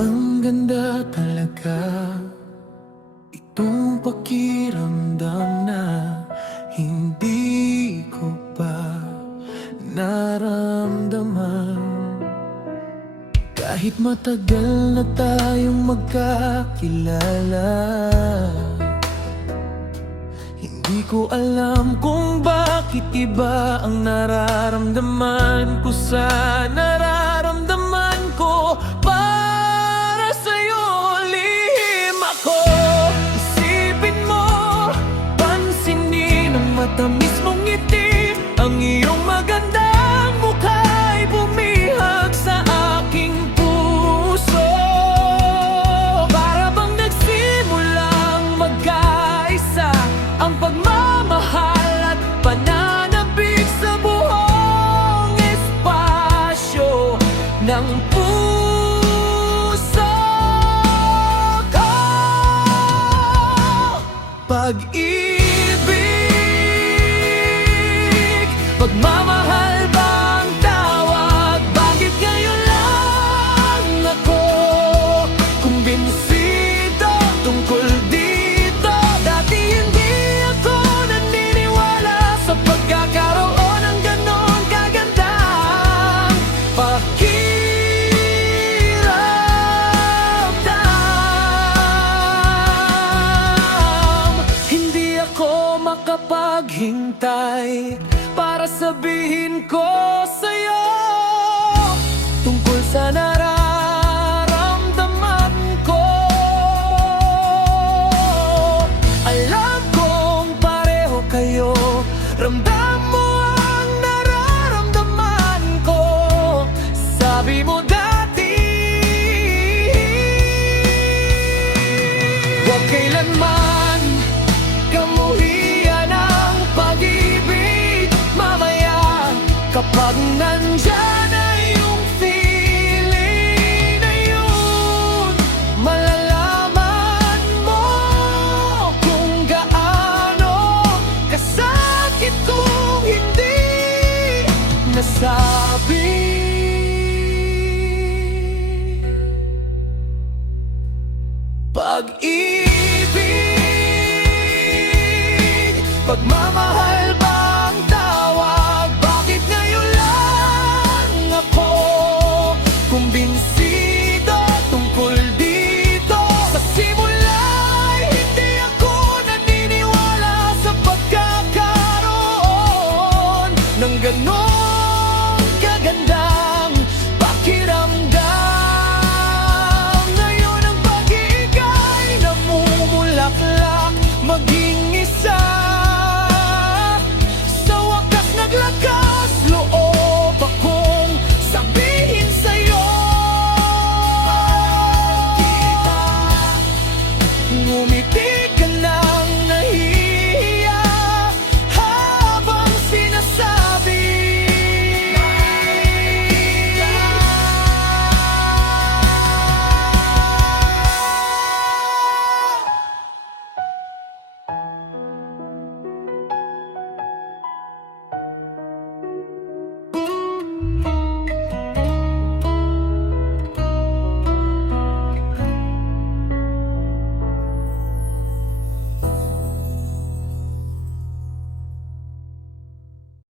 Ang ganda talaga itong pakiramdam na hindi ko pa naramdaman. Kahit matagal na tayong magkakilala, hindi ko alam kung bakit iba ang nararamdaman ko sa nararamdaman ko. Para sa'yo lihim ako. Isipin mo, pansinin ang matamis mong ngiti. Ang iyong magandang mukha'y bumihag sa aking puso. Para bang nagsimulang magkaisa ang pagmamahal at pananabik sa buong espasyo ng puso ko. Pag-ibig, pagmamahal ba ang tawag? Bakit ngayon lang ako kumbinsido tungkol dito? Dati hindi ako naniniwala sa pagkakaroon ng ganon kagandang pakiramdam. Hindi ako makapaghintay para sabihin ko sa'yo tungkol sa nararamdaman ko. Alam kong pareho kayo, ramdam mo ang nararamdaman ko. Sabi mo dati, huwag kailanman kamuhian ang pag-ibig. Mamaya kapag nandyan na yung feeling na yun, malalaman mo kung gaano kasakit kung hindi nasabi. Pag-ibig, pagmamahal ba ang tawag? Bakit ngayon lang ako kumbinsi